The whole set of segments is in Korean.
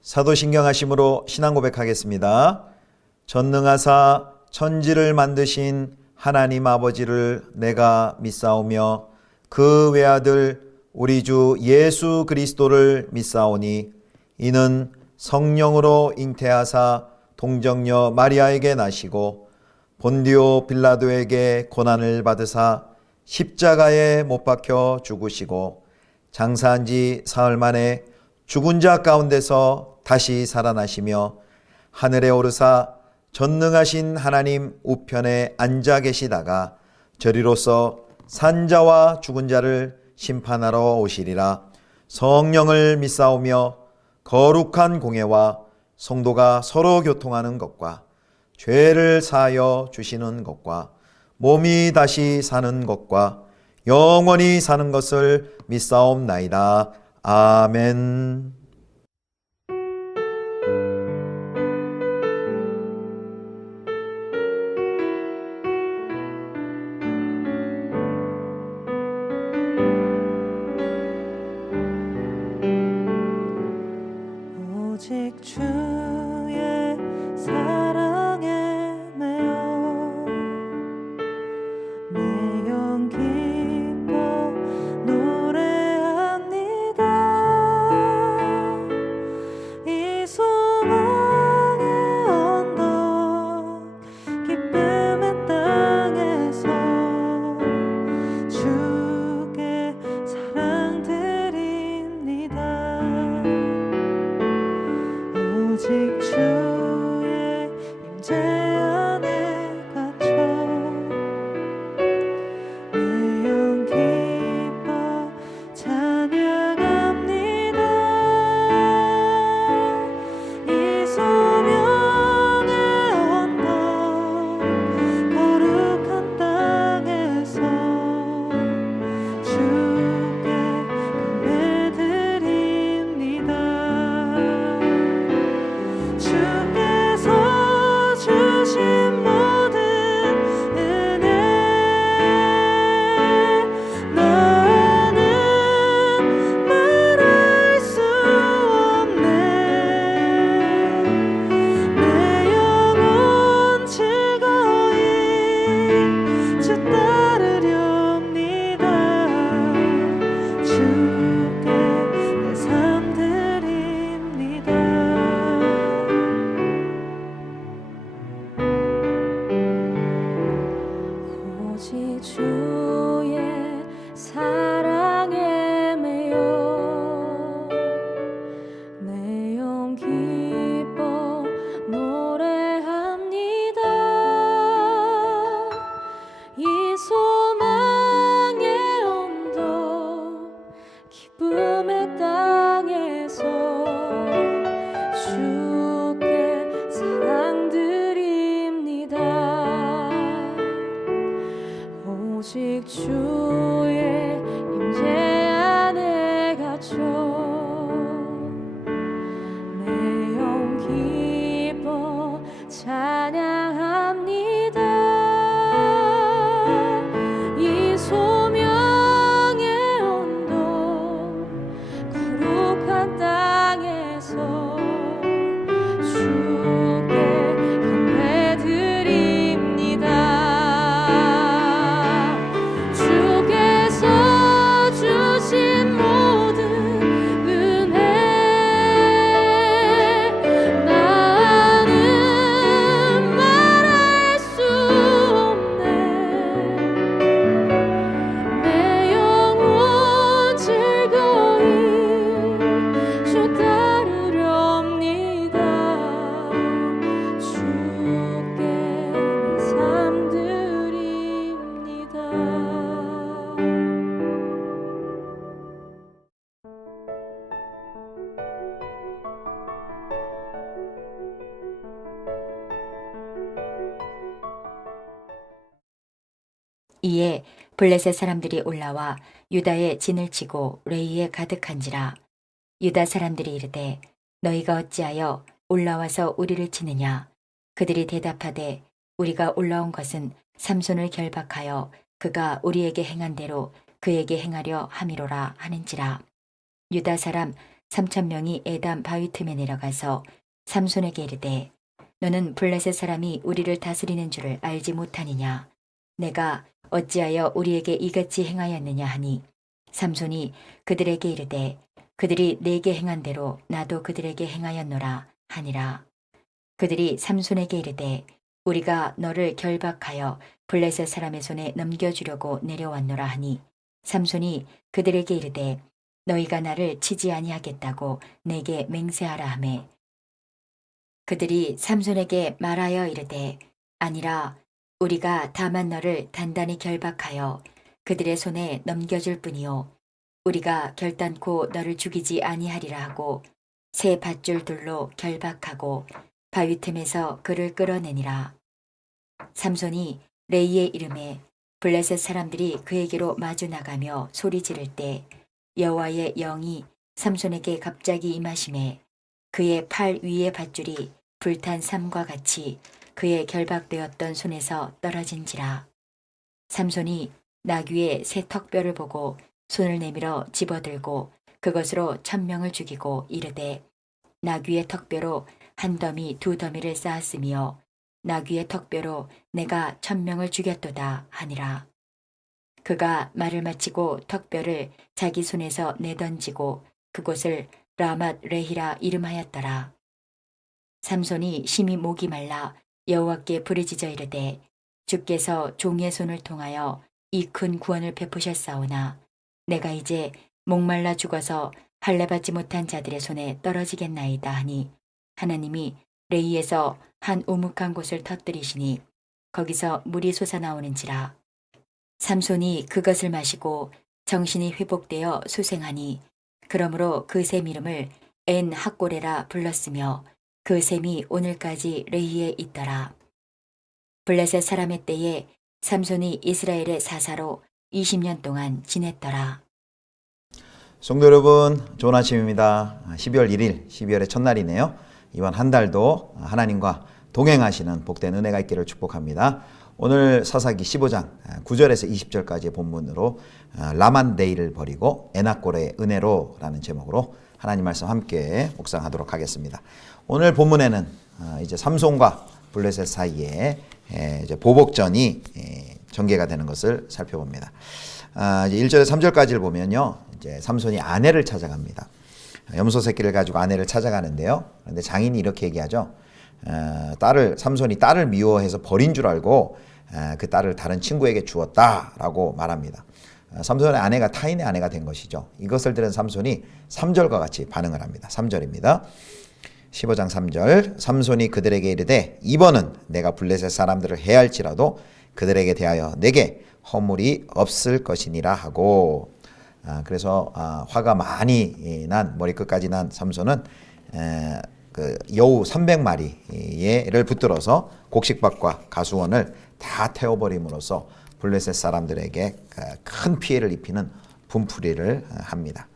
사도신경하심으로 신앙 고백하겠습니다. 전능하사 천지를 만드신 하나님 아버지를 내가 믿사오며 그 외아들 우리 주 예수 그리스도를 믿사오니 이는 성령으로 잉태하사 동정녀 마리아에게 나시고 본디오 빌라도에게 고난을 받으사 십자가에 못 박혀 죽으시고 장사한 지 사흘 만에 죽은 자 가운데서 다시 살아나시며 하늘에 오르사 전능하신 하나님 우편에 앉아 계시다가 저리로서 산자와 죽은 자를 심판하러 오시리라. 성령을 믿사오며 거룩한 공회와 성도가 서로 교통하는 것과 죄를 사하여 주시는 것과 몸이 다시 사는 것과 영원히 사는 것을 믿사옵나이다. 아멘. 오직 주의 사랑에 매여 내 영 기뻐 노래합니다. 이 소망의 언덕 기쁨의 땅에서 주께 사랑 드립니다. 오직 주의 임재 안에 갇혀 내 영 기뻐 찬양합니다. 이 소명의 언덕 거룩한 땅에서 주께 예배드립니다. 주께서 주신 모든 은혜 나는 말할 수 없네. 내 영혼 즐거이 주 따르렵니다. 주께 내 삶 드립니다. 오직 주의 사랑에 매여 내 영 기뻐 노래합니다. 이 소망의 언덕 기쁨의 땅에서 주께 사랑 드립니다. 오직 주의 임재 안에 갇혀 내 영 기뻐 찬양합니다. 이 소명의 언덕 거룩한 땅에서 주께 경배드립니다. 주께서 주신 모든 은혜 나는 말할 수 없네. 내 영혼 즐거이 주 따르렵니다. 주께 내 삶 드립니다. 이에 블레셋 사람들이 올라와 유다의 진을 치고 레이에 가득한지라. 유다 사람들이 이르되 너희가 어찌하여 올라와서 우리를 치느냐. 그들이 대답하되 우리가 올라온 것은 삼손을 결박하여 그가 우리에게 행한 대로 그에게 행하려 함이로라 하는지라. 유다 사람 3,000명이 에담 바위 틈에 내려가서 삼손에게 이르되 너는 블레셋 사람이 우리를 다스리는 줄을 알지 못하느냐 내가 어찌하여 우리에게 이같이 행하였느냐 하니 삼손이 그들에게 이르되 그들이 내게 행한 대로 나도 그들에게 행하였노라 하니라. 그들이 삼손에게 이르되 우리가 너를 결박하여 블레셋 사람의 손에 넘겨주려고 내려왔노라 하니 삼손이 그들에게 이르되 너희가 나를 치지 아니하겠다고 내게 맹세하라 하매 그들이 삼손에게 말하여 이르되 아니라 우리가 다만 너를 단단히 결박하여 그들의 손에 넘겨줄 뿐이요 우리가 결단코 너를 죽이지 아니하리라 하고 새 밧줄 둘로 결박하고 바위 틈에서 그를 끌어내니라. 삼손이 레이의 이름에 블레셋 사람들이 그에게로 마주 나가며 소리 지를 때 여호와의 영이 삼손에게 갑자기 임하심에 그의 팔 위의 밧줄이 불탄 삼과 같이 그의 결박되었던 손에서 떨어진지라. 삼손이 나귀의 새 턱뼈를 보고 손을 내밀어 집어들고 그것으로 1,000명을 죽이고 이르되 나귀의 턱뼈로 한 더미 두 더미를 쌓았으며 나귀의 턱뼈로 내가 1,000명을 죽였도다 하니라. 그가 말을 마치고 턱뼈를 자기 손에서 내던지고 그곳을 라맛 레히라 이름하였더라. 삼손이 심히 목이 말라 여호와께 부르짖어 이르되 주께서 종의 손을 통하여 이 큰 구원을 베푸셨사오나 내가 이제 목말라 죽어서 할례받지 못한 자들의 손에 떨어지겠나이다 하니 하나님이 레이에서 한 우묵한 곳을 터뜨리시니 거기서 물이 솟아나오는지라. 삼손이 그것을 마시고 정신이 회복되어 수생하니 그러므로 그 샘 이름을 엔 학고레라 불렀으며 그 샘이 오늘까지 레이에 있더라. 블레셋 사람의 때에 삼손이 이스라엘의 사사로 20년 동안 지냈더라. 성도 여러분, 좋은 아침입니다. 12월 1일, 12월의 첫날이네요. 이번 한 달도 하나님과 동행하시는 복된 은혜가 있기를 축복합니다. 오늘 사사기 15장 9절에서 20절까지의 본문으로 라만데이를 버리고 에낙골의 은혜로라는 제목으로 하나님 말씀 함께 묵상하도록 하겠습니다. 오늘 본문에는 이제 삼손과 블레셋 사이에 이제 보복전이 전개가 되는 것을 살펴봅니다. 이제 1절에서 3절까지를 보면요, 이제 삼손이 아내를 찾아갑니다. 염소 새끼를 가지고 아내를 찾아가는데요. 그런데 장인이 이렇게 얘기하죠. 삼손이 딸을 미워해서 버린 줄 알고 그 딸을 다른 친구에게 주었다라고 말합니다. 삼손의 아내가 타인의 아내가 된 것이죠. 이것을 들은 삼손이 3절과 같이 반응을 합니다. 3절입니다. 15장 3절 삼손이 그들에게 이르되 이번은 내가 블레셋 사람들을 해할지라도 그들에게 대하여 내게 허물이 없을 것이니라 하고 그래서 화가 많이 난 머리끝까지 난 삼손은 그 여우 300마리를 붙들어서 곡식밭과 가수원을 다 태워버림으로써 블레셋 사람들에게 큰 피해를 입히는 분풀이를 합니다.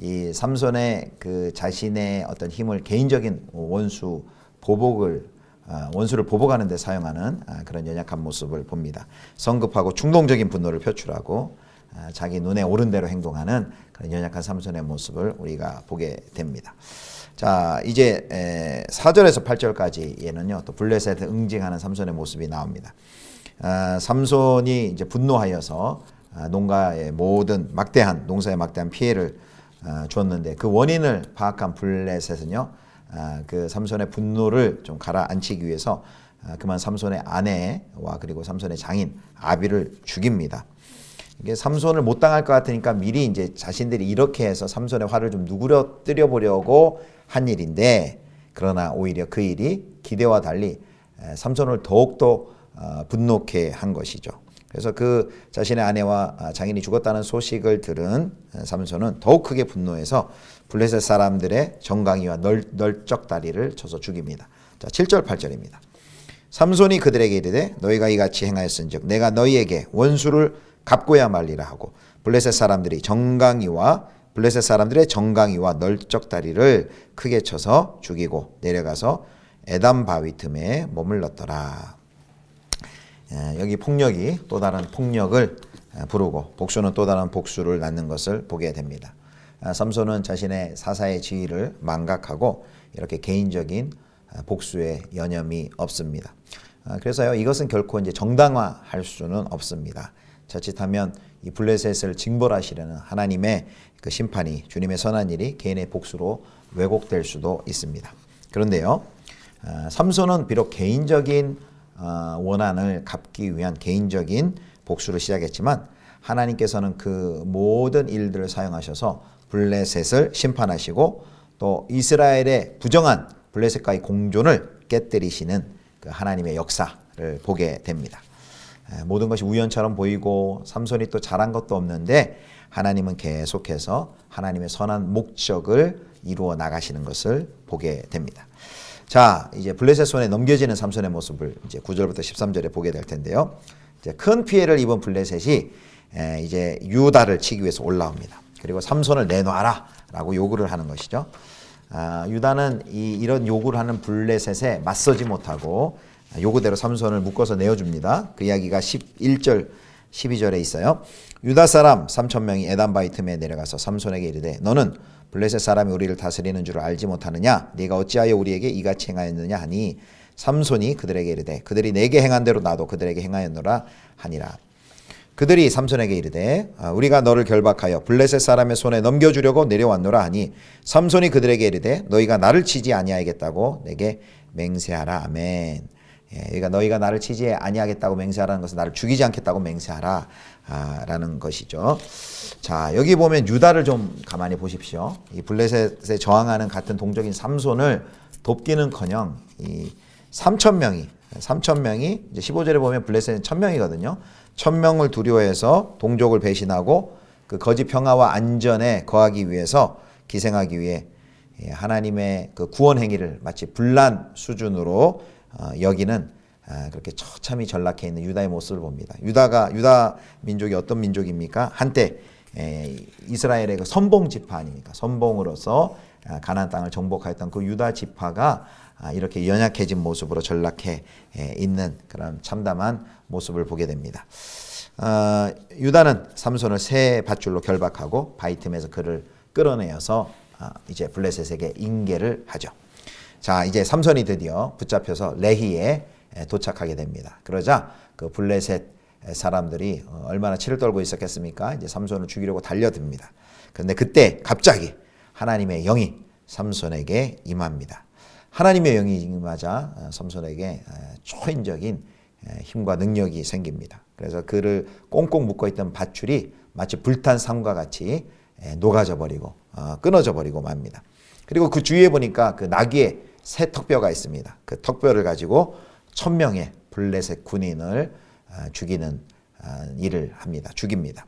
이 삼손의 그 자신의 어떤 힘을 개인적인 원수를 보복하는 데 사용하는 그런 연약한 모습을 봅니다. 성급하고 충동적인 분노를 표출하고 자기 눈에 오른 대로 행동하는 그런 연약한 삼손의 모습을 우리가 보게 됩니다. 자, 이제 4절에서 8절까지에는요, 또 블레셋에 응징하는 삼손의 모습이 나옵니다. 삼손이 이제 분노하여서 농가의 모든 농사에 막대한 피해를 줬는데 그 원인을 파악한 블레셋은요, 그 삼손의 분노를 좀 가라앉히기 위해서 그만 삼손의 아내와 그리고 삼손의 장인 아비를 죽입니다. 이게 삼손을 못 당할 것 같으니까 미리 이제 자신들이 이렇게 해서 삼손의 화를 좀 누그러뜨려 보려고 한 일인데, 그러나 오히려 그 일이 기대와 달리 삼손을 더욱더 분노케 한 것이죠. 그래서 그 자신의 아내와 장인이 죽었다는 소식을 들은 삼손은 더욱 크게 분노해서 블레셋 사람들의 정강이와 널쩍다리를 쳐서 죽입니다. 자, 7절 8절입니다. 삼손이 그들에게 이르되 너희가 이같이 행하였은즉 내가 너희에게 원수를 갚고야 말리라 하고 블레셋 사람들의 정강이와 널쩍다리를 크게 쳐서 죽이고 내려가서 에담 바위 틈에 머물렀더라. 여기 폭력이 또 다른 폭력을 부르고 복수는 또 다른 복수를 낳는 것을 보게 됩니다. 삼손은 자신의 사사의 지위를 망각하고 이렇게 개인적인 복수에 여념이 없습니다. 그래서요, 이것은 결코 이제 정당화할 수는 없습니다. 자칫하면 이 블레셋을 징벌하시려는 하나님의 그 심판이, 주님의 선한 일이 개인의 복수로 왜곡될 수도 있습니다. 그런데요, 삼손은 비록 개인적인 원한을 갚기 위한 개인적인 복수를 시작했지만 하나님께서는 그 모든 일들을 사용하셔서 블레셋을 심판하시고 또 이스라엘의 부정한 블레셋과의 공존을 깨뜨리시는 그 하나님의 역사를 보게 됩니다. 모든 것이 우연처럼 보이고 삼손이 또 잘한 것도 없는데 하나님은 계속해서 하나님의 선한 목적을 이루어 나가시는 것을 보게 됩니다. 자, 이제 블레셋 손에 넘겨지는 삼손의 모습을 이제 9절부터 13절에 보게 될 텐데요. 이제 큰 피해를 입은 블레셋이 이제 유다를 치기 위해서 올라옵니다. 그리고 삼손을 내놔라라고 요구를 하는 것이죠. 유다는 이런 요구를 하는 블레셋에 맞서지 못하고 요구대로 삼손을 묶어서 내어줍니다. 그 이야기가 11절, 12절에 있어요. 유다 사람 3,000명이 에단바위 틈에 내려가서 삼손에게 이르되 너는 블레셋 사람이 우리를 다스리는 줄을 알지 못하느냐? 네가 어찌하여 우리에게 이같이 행하였느냐 하니 삼손이 그들에게 이르되 그들이 내게 행한 대로 나도 그들에게 행하였노라 하니라. 그들이 삼손에게 이르되 우리가 너를 결박하여 블레셋 사람의 손에 넘겨주려고 내려왔노라 하니 삼손이 그들에게 이르되 너희가 나를 치지 아니하겠다고 내게 맹세하라. 아멘. 그러니까 너희가 나를 치지 아니하겠다고 맹세하라는 것은 나를 죽이지 않겠다고 맹세하라 라는 것이죠. 자, 여기 보면 유다를 좀 가만히 보십시오. 이 블레셋에 저항하는 같은 동족인 삼손을 돕기는커녕 이 3,000명이 이제 15절에 보면 블레셋은 1,000명이거든요. 1,000명을 두려워해서 동족을 배신하고 그 거짓 평화와 안전에 거하기 위해서 기생하기 위해 하나님의 그 구원 행위를 마치 분란 수준으로 여기는 그렇게 처참히 전락해 있는 유다의 모습을 봅니다. 유다 민족이 어떤 민족입니까? 한때 이스라엘의 그 선봉 지파 아닙니까? 선봉으로서 가나안 땅을 정복하였던 그 유다 지파가 이렇게 연약해진 모습으로 전락해 있는 그런 참담한 모습을 보게 됩니다. 유다는 삼손을 새 밧줄로 결박하고 바위 틈에서 그를 끌어내어서 이제 블레셋에게 인계를 하죠. 자, 이제 삼손이 드디어 붙잡혀서 레히에 도착하게 됩니다. 그러자 그 블레셋 사람들이 얼마나 치를 떨고 있었겠습니까? 이제 삼손을 죽이려고 달려듭니다. 그런데 그때 갑자기 하나님의 영이 삼손에게 임합니다. 하나님의 영이 임하자 삼손에게 초인적인 힘과 능력이 생깁니다. 그래서 그를 꽁꽁 묶어있던 밧줄이 마치 불탄 상과 같이 녹아져 버리고 끊어져 버리고 맙니다. 그리고 그 주위에 보니까 그 나귀의 새 턱뼈가 있습니다. 그 턱뼈를 가지고 1,000명의 블레셋 군인을 죽이는 일을 합니다. 죽입니다.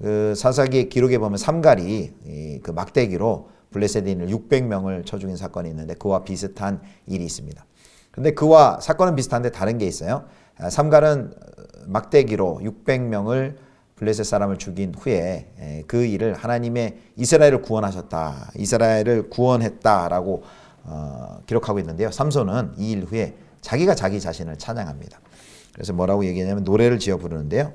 그 사사기 기록에 보면 삼갈이 그 막대기로 블레셋인을 600명을 쳐 죽인 사건이 있는데 그와 비슷한 일이 있습니다. 근데 그와 사건은 비슷한데 다른 게 있어요. 삼갈은 막대기로 600명을 블레셋 사람을 죽인 후에 그 일을 하나님의 이스라엘을 구원하셨다, 이스라엘을 구원했다라고 기록하고 있는데요. 삼손은 이 일 후에 자기가 자기 자신을 찬양합니다. 그래서 뭐라고 얘기하냐면 노래를 지어 부르는데요.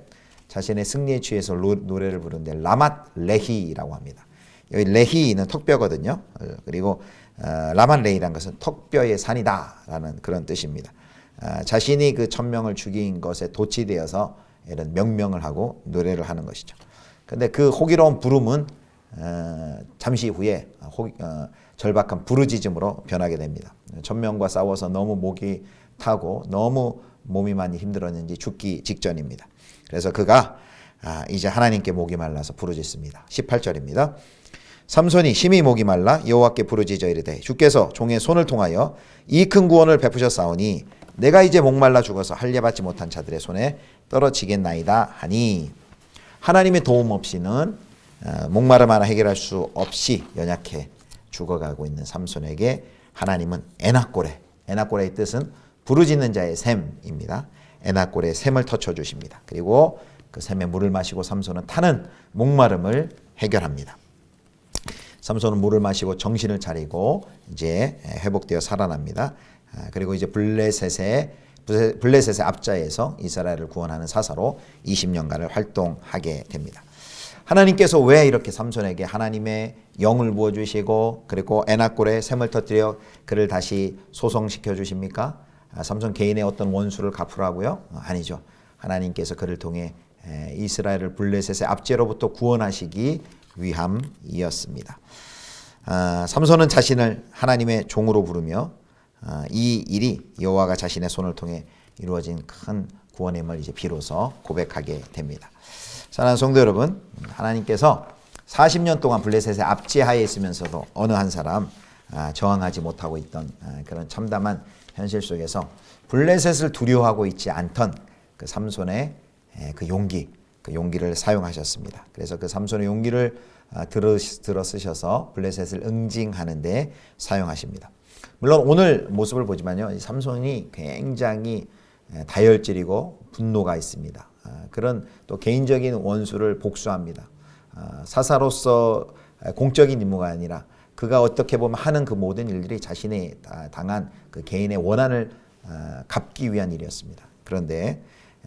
자신의 승리에 취해서 노래를 부르는데 라맛 레히라고 합니다. 여기 레히는 턱뼈거든요. 그리고 라맛 레히라는 것은 턱뼈의 산이다라는 그런 뜻입니다. 자신이 그 1,000명을 죽인 것에 도취되어서 이런 명명을 하고 노래를 하는 것이죠. 근데 그 호기로운 부름은 잠시 후에 절박한 부르짖음으로 변하게 됩니다. 1,000명과 싸워서 너무 목이 타고 너무 몸이 많이 힘들었는지 죽기 직전입니다. 그래서 그가 이제 하나님께 목이 말라서 부르짖습니다. 18절입니다. 삼손이 심히 목이 말라 여호와께 부르짖어 이르되 주께서 종의 손을 통하여 이 큰 구원을 베푸셨사오니 내가 이제 목말라 죽어서 할례받지 못한 자들의 손에 떨어지겠나이다 하니 하나님의 도움 없이는 목마름 하나 해결할 수 없이 연약해 죽어가고 있는 삼손에게 하나님은 에나꼬레의 뜻은 부르짖는 자의 샘입니다. 에나꼬레의 샘을 터쳐 주십니다. 그리고 그 샘에 물을 마시고 삼손은 타는 목마름을 해결합니다. 삼손은 물을 마시고 정신을 차리고 이제 회복되어 살아납니다. 그리고 이제 블레셋의 앞자에서 이스라엘을 구원하는 사사로 20년간을 활동하게 됩니다. 하나님께서 왜 이렇게 삼손에게 하나님의 영을 부어주시고 그리고 에나골에 샘을 터뜨려 그를 다시 소성시켜 주십니까? 삼손 개인의 어떤 원수를 갚으라고요? 아니죠. 하나님께서 그를 통해 이스라엘을 블레셋의 압제로부터 구원하시기 위함이었습니다. 삼손은 자신을 하나님의 종으로 부르며 이 일이 여호와가 자신의 손을 통해 이루어진 큰 구원임을 이제 비로소 고백하게 됩니다. 사랑하는 성도 여러분, 하나님께서 40년 동안 블레셋의 압제하에 있으면서도 어느 한 사람 저항하지 못하고 있던 그런 참담한 현실 속에서 블레셋을 두려워하고 있지 않던 그 삼손의 그 용기를 사용하셨습니다. 그래서 그 삼손의 용기를 들어 쓰셔서 블레셋을 응징하는 데 사용하십니다. 물론 오늘 모습을 보지만요, 이 삼손이 굉장히 다혈질이고 분노가 있습니다. 그런 또 개인적인 원수를 복수합니다. 사사로서 공적인 임무가 아니라 그가 어떻게 보면 하는 그 모든 일들이 자신이 당한 그 개인의 원한을 갚기 위한 일이었습니다. 그런데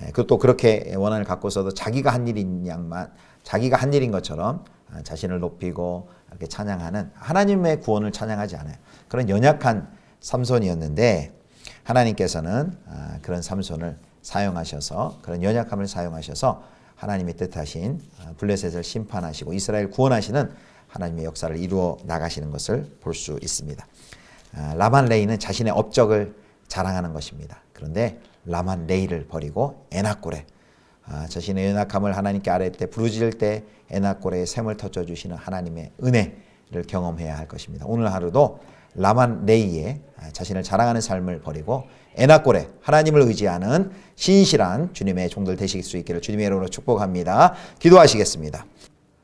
그것도 그렇게 원한을 갖고서도 자기가 한 일인 양만 자기가 한 일인 것처럼 자신을 높이고 이렇게 찬양하는 하나님의 구원을 찬양하지 않아요. 그런 연약한 삼손이었는데 하나님께서는 그런 삼손을 사용하셔서 그런 연약함을 사용하셔서 하나님의 뜻하신 블레셋을 심판하시고 이스라엘 구원하시는 하나님의 역사를 이루어 나가시는 것을 볼 수 있습니다. 라만 레이는 자신의 업적을 자랑하는 것입니다. 그런데 라만 레이를 버리고 에나골에 자신의 연약함을 하나님께 아뢰을 때 부르짖을 때 에나골에 샘을 터쳐주시는 하나님의 은혜를 경험해야 할 것입니다. 오늘 하루도 라만 레이의 자신을 자랑하는 삶을 버리고 에나골에 하나님을 의지하는 신실한 주님의 종들 되실 수 있기를 주님의 이름으로 축복합니다. 기도하시겠습니다.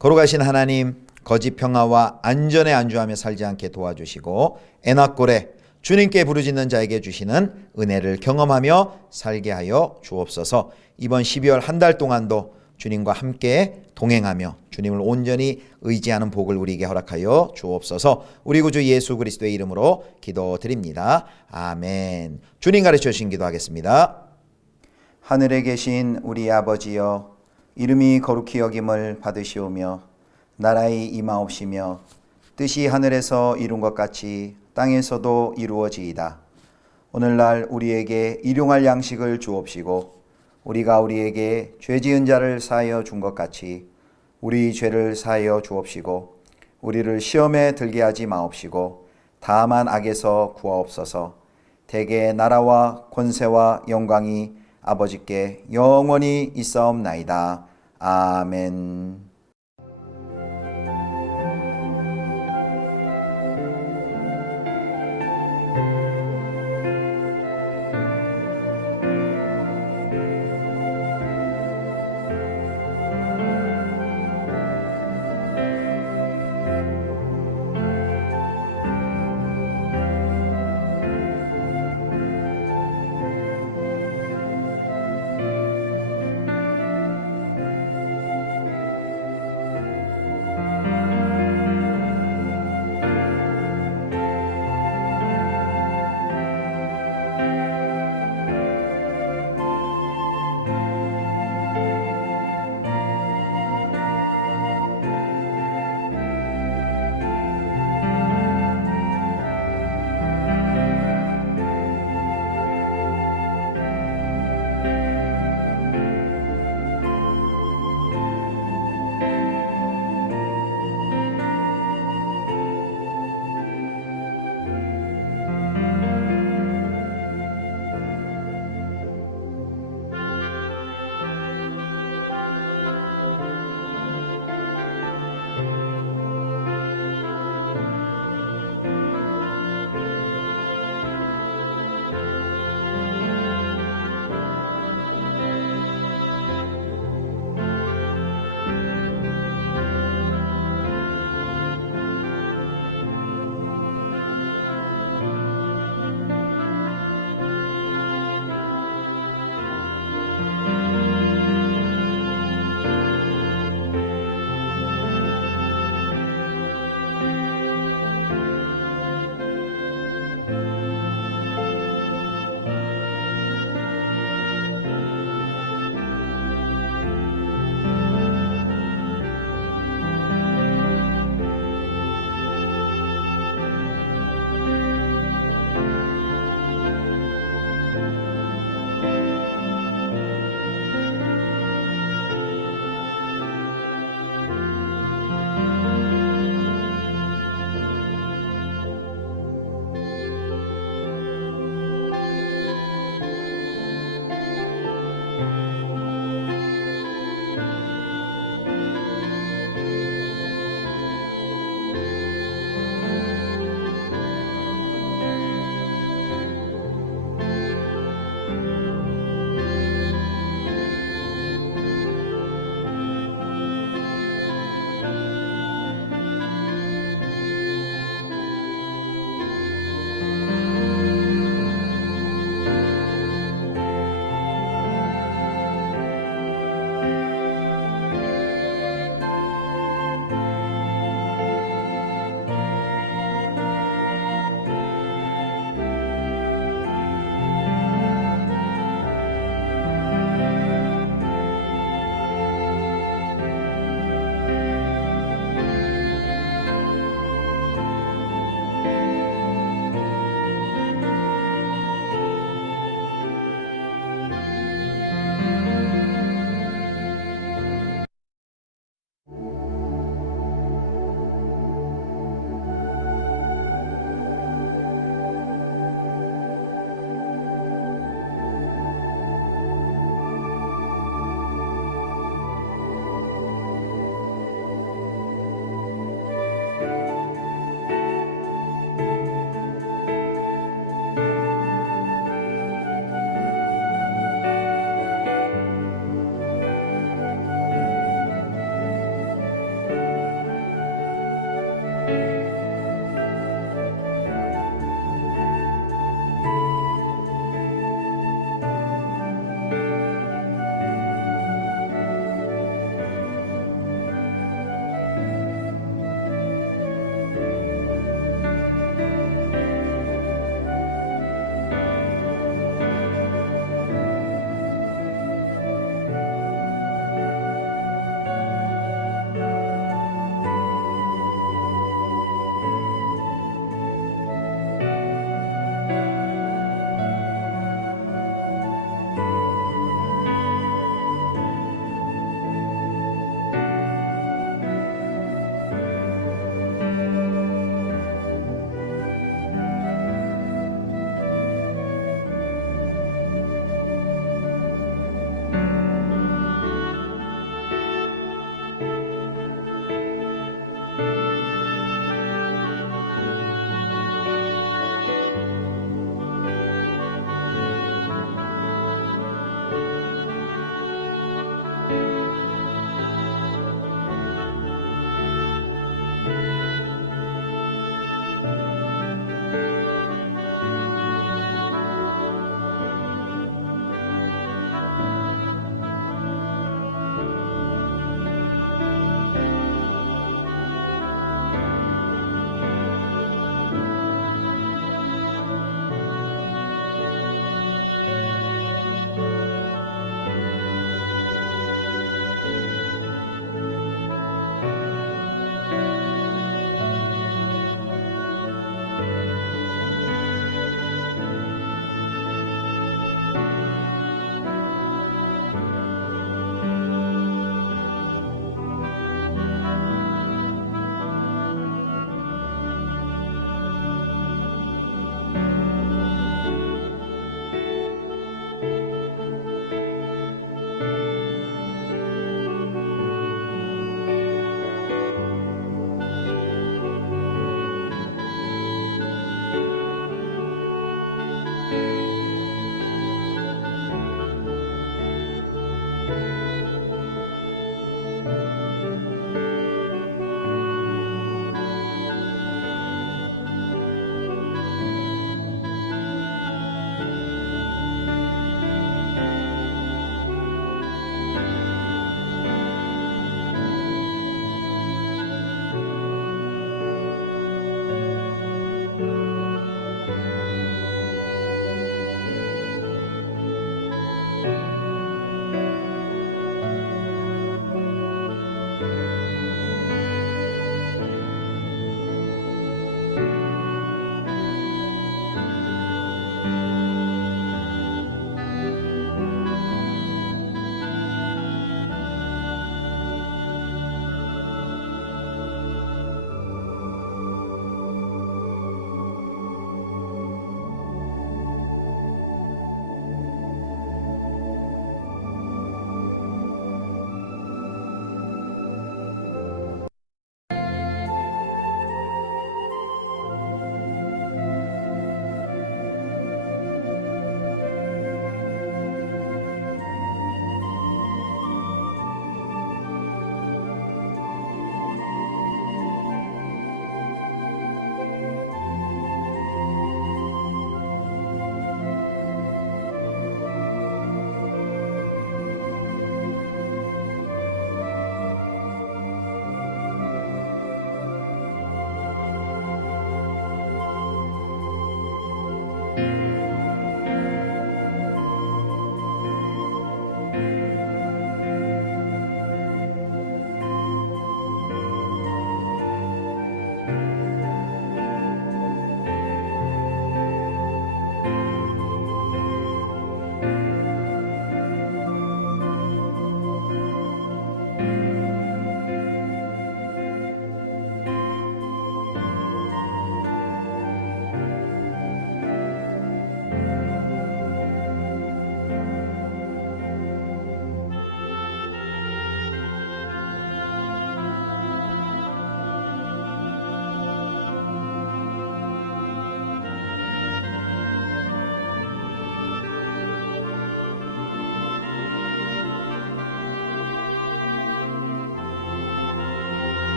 거룩하신 하나님, 거짓 평화와 안전에 안주하며 살지 않게 도와주시고 에나골에 주님께 부르짖는 자에게 주시는 은혜를 경험하며 살게 하여 주옵소서. 이번 12월 한 달 동안도 주님과 함께 동행하며 주님을 온전히 의지하는 복을 우리에게 허락하여 주옵소서. 우리 구주 예수 그리스도의 이름으로 기도드립니다. 아멘. 주님 가르쳐 주신 기도하겠습니다. 하늘에 계신 우리 아버지여, 이름이 거룩히 여김을 받으시오며 나라의 임하옵시며 뜻이 하늘에서 이룬 것 같이 땅에서도 이루어지이다. 오늘날 우리에게 일용할 양식을 주옵시고 우리가 우리에게 죄 지은 자를 사하여 준 것 같이 우리 죄를 사하여 주옵시고 우리를 시험에 들게 하지 마옵시고 다만 악에서 구하옵소서. 대개 나라와 권세와 영광이 아버지께 영원히 있사옵나이다. 아멘.